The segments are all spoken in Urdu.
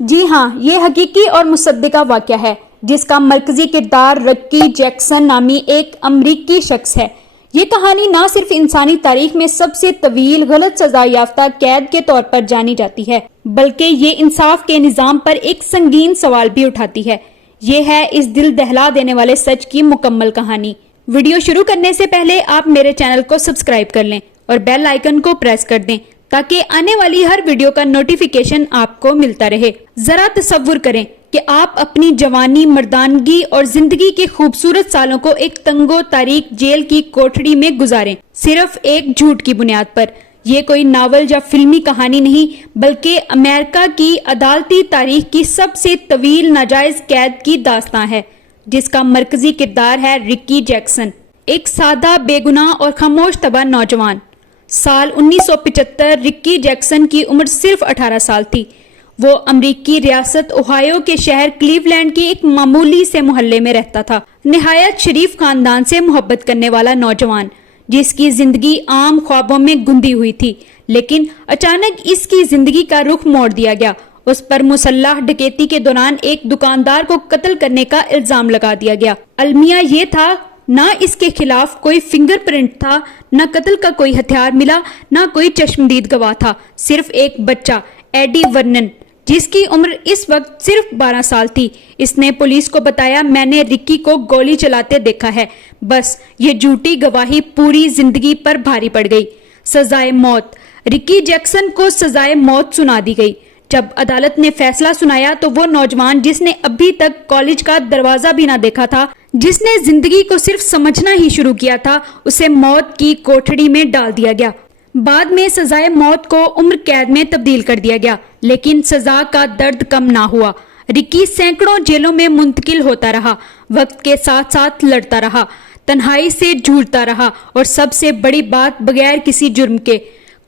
جی ہاں، یہ حقیقی اور مصدقہ واقعہ ہے جس کا مرکزی کردار رکی جیکسن نامی ایک امریکی شخص ہے۔ یہ کہانی نہ صرف انسانی تاریخ میں سب سے طویل غلط سزا یافتہ قید کے طور پر جانی جاتی ہے، بلکہ یہ انصاف کے نظام پر ایک سنگین سوال بھی اٹھاتی ہے۔ یہ ہے اس دل دہلا دینے والے سچ کی مکمل کہانی۔ ویڈیو شروع کرنے سے پہلے آپ میرے چینل کو سبسکرائب کر لیں اور بیل آئیکن کو پریس کر دیں تاکہ آنے والی ہر ویڈیو کا نوٹیفیکیشن آپ کو ملتا رہے۔ ذرا تصور کریں کہ آپ اپنی جوانی، مردانگی اور زندگی کے خوبصورت سالوں کو ایک تنگ و تاریک جیل کی کوٹھڑی میں گزاریں، صرف ایک جھوٹ کی بنیاد پر۔ یہ کوئی ناول یا فلمی کہانی نہیں، بلکہ امریکہ کی عدالتی تاریخ کی سب سے طویل ناجائز قید کی داستان ہے، جس کا مرکزی کردار ہے رکی جیکسن، ایک سادہ، بے گناہ اور خاموش طبع نوجوان۔ سال 1975 رکی جیکسن کی عمر صرف 18 سال تھی۔ وہ امریکی ریاست اوہایو کے شہر کلیولینڈ کے ایک معمولی سے محلے میں رہتا تھا۔ نہایت شریف خاندان سے محبت کرنے والا نوجوان، جس کی زندگی عام خوابوں میں گندی ہوئی تھی، لیکن اچانک اس کی زندگی کا رخ موڑ دیا گیا۔ اس پر مسلح ڈکیتی کے دوران ایک دکاندار کو قتل کرنے کا الزام لگا دیا گیا۔ المیہ یہ تھا، نہ اس کے خلاف کوئی فنگر پرنٹ تھا، نہ قتل کا کوئی ہتھیار ملا، نہ کوئی چشمدید گواہ تھا، صرف ایک بچہ، ایڈی ورنن، جس کی عمر اس وقت صرف 12 سال تھی۔ اس نے پولیس کو بتایا، میں نے رکی کو گولی چلاتے دیکھا ہے۔ بس یہ جھوٹی گواہی پوری زندگی پر بھاری پڑ گئی۔ سزائے موت۔ رکی جیکسن کو سزائے موت سنا دی گئی۔ جب عدالت نے فیصلہ سنایا تو وہ نوجوان جس نے ابھی تک کالج کا دروازہ بھی نہ دیکھا تھا، جس نے زندگی کو صرف سمجھنا ہی شروع کیا تھا، اسے موت کی کوٹھڑی میں ڈال دیا گیا۔ بعد میں سزائے موت کو عمر قید میں تبدیل کر دیا گیا، لیکن سزا کا درد کم نہ ہوا۔ رکی سینکڑوں جیلوں میں منتقل ہوتا رہا، وقت کے ساتھ ساتھ لڑتا رہا، تنہائی سے جھولتا رہا، اور سب سے بڑی بات، بغیر کسی جرم کے۔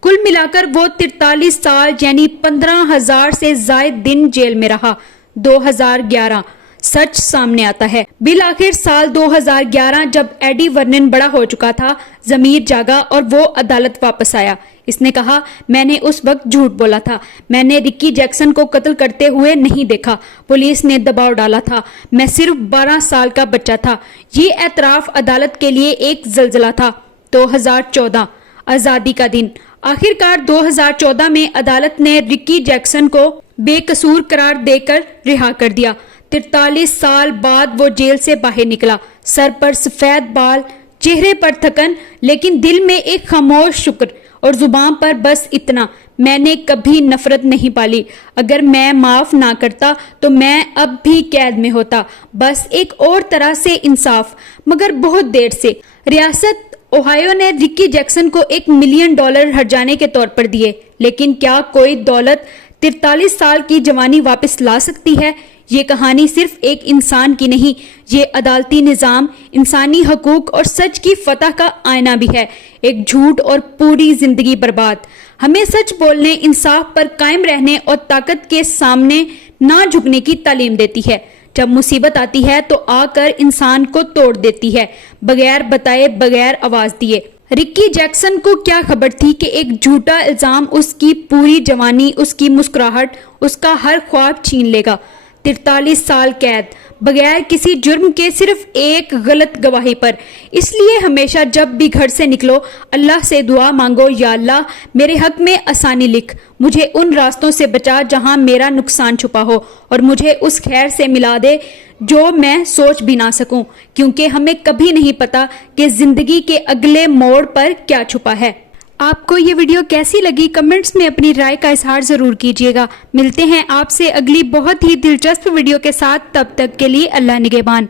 کل ملا کر وہ 43 سال یعنی 15,000 سے زائد دن جیل میں رہا۔ 2011 سچ سامنے آتا ہے۔ بالآخر سال 2011 جب ایڈی ورنن بڑا ہو چکا تھا، ضمیر جاگا اور وہ عدالت واپس آیا۔ اس نے کہا، میں نے اس وقت جھوٹ بولا تھا، میں نے رکی جیکسن کو قتل کرتے ہوئے نہیں دیکھا، پولیس نے دباؤ ڈالا تھا، میں صرف 12 سال کا بچہ تھا۔ یہ اعتراف عدالت کے لیے ایک زلزلہ تھا۔ 2014 آزادی کا دن۔ آخرکار 2014 میں عدالت نے رکی جیکسن کو بے قصور قرار دے کر رہا کر دیا۔ 43 سال بعد وہ جیل سے باہر نکلا، سر پر سفید بال، چہرے پر تھکن، لیکن دل میں ایک خاموش شکر، اور زبان پر بس اتنا، میں نے کبھی نفرت نہیں پالی، اگر میں معاف نہ کرتا تو میں اب بھی قید میں ہوتا، بس ایک اور طرح سے انصاف، مگر بہت دیر سے۔ ریاست اوہایو نے رکی جیکسن کو $1 ملین ہرجانے کے طور پر دیے، لیکن کیا کوئی دولت 43 سال کی جوانی واپس لا سکتی ہے؟ یہ کہانی صرف ایک انسان کی نہیں، یہ عدالتی نظام، انسانی حقوق اور سچ کی فتح کا آئینہ بھی ہے۔ ایک جھوٹ اور پوری زندگی برباد۔ ہمیں سچ بولنے، انصاف پر قائم رہنے اور طاقت کے سامنے نہ جھکنے کی تعلیم دیتی ہے۔ جب مصیبت آتی ہے تو آ کر انسان کو توڑ دیتی ہے، بغیر بتائے، بغیر آواز دیے۔ رکی جیکسن کو کیا خبر تھی کہ ایک جھوٹا الزام اس کی پوری جوانی، اس کی مسکراہٹ، اس کا ہر خواب چھین لے گا۔ 43 سال قید، بغیر کسی جرم کے، صرف ایک غلط گواہی پر۔ اس لیے ہمیشہ جب بھی گھر سے نکلو، اللہ سے دعا مانگو، یا اللہ میرے حق میں آسانی لکھ، مجھے ان راستوں سے بچا جہاں میرا نقصان چھپا ہو، اور مجھے اس خیر سے ملا دے جو میں سوچ بھی نہ سکوں، کیونکہ ہمیں کبھی نہیں پتا کہ زندگی کے اگلے موڑ پر کیا چھپا ہے۔ آپ کو یہ ویڈیو کیسی لگی؟ کمنٹس میں اپنی رائے کا اظہار ضرور کیجیے گا۔ ملتے ہیں آپ سے اگلی بہت ہی دلچسپ ویڈیو کے ساتھ، تب تک کے لیے اللہ نگہبان۔